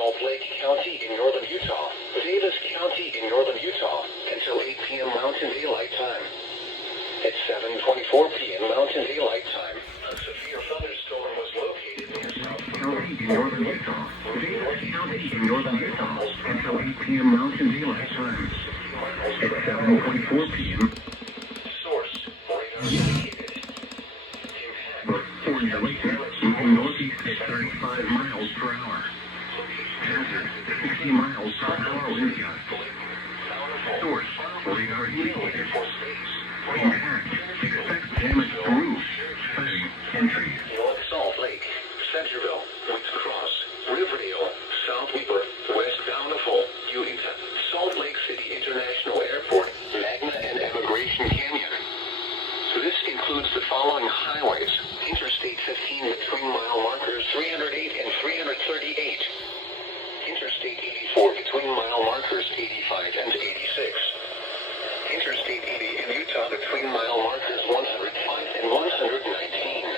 Salt Lake County in northern Utah, Davis County in northern Utah, until 8 p.m. Mountain Daylight Time. At 7:24 p.m. Mountain Daylight Time, a severe thunderstorm was located near South County in northern Utah, Davis County in northern Utah, until 8 p.m. Mountain Daylight Time. At 7:24 p.m. Source: radar indicated. Impact: California Lake, moving northeast at 35 miles per hour. Hazard: 60 miles per hour wind gust. Source: radar indicated. Impact: expect damage to roof, siding, entry. North Salt Lake, Centerville, Woods Cross, Riverdale, South Weaver, West Bountiful, Uinta, Salt Lake City International Airport, Magna and Emigration Canyon. So this includes the following highways: Interstate 15 between mile markers 308 and 338. Interstate 84 between mile markers 85 and 86. Interstate 80 in Utah between mile markers 105 and 119.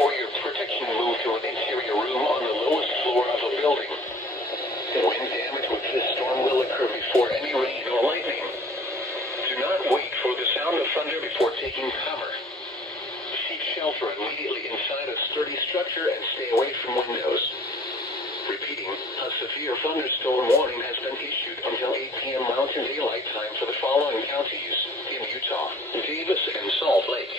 For your protection, move to an interior room on the lowest floor of a building. Wind damage with this storm will occur before any rain or lightning. Do not wait for the sound of thunder before taking cover. Seek shelter immediately inside a sturdy structure and stay away from windows. Repeating, a severe thunderstorm warning has been issued until 8 p.m. Mountain Daylight Time for the following counties in Utah: Davis and Salt Lake.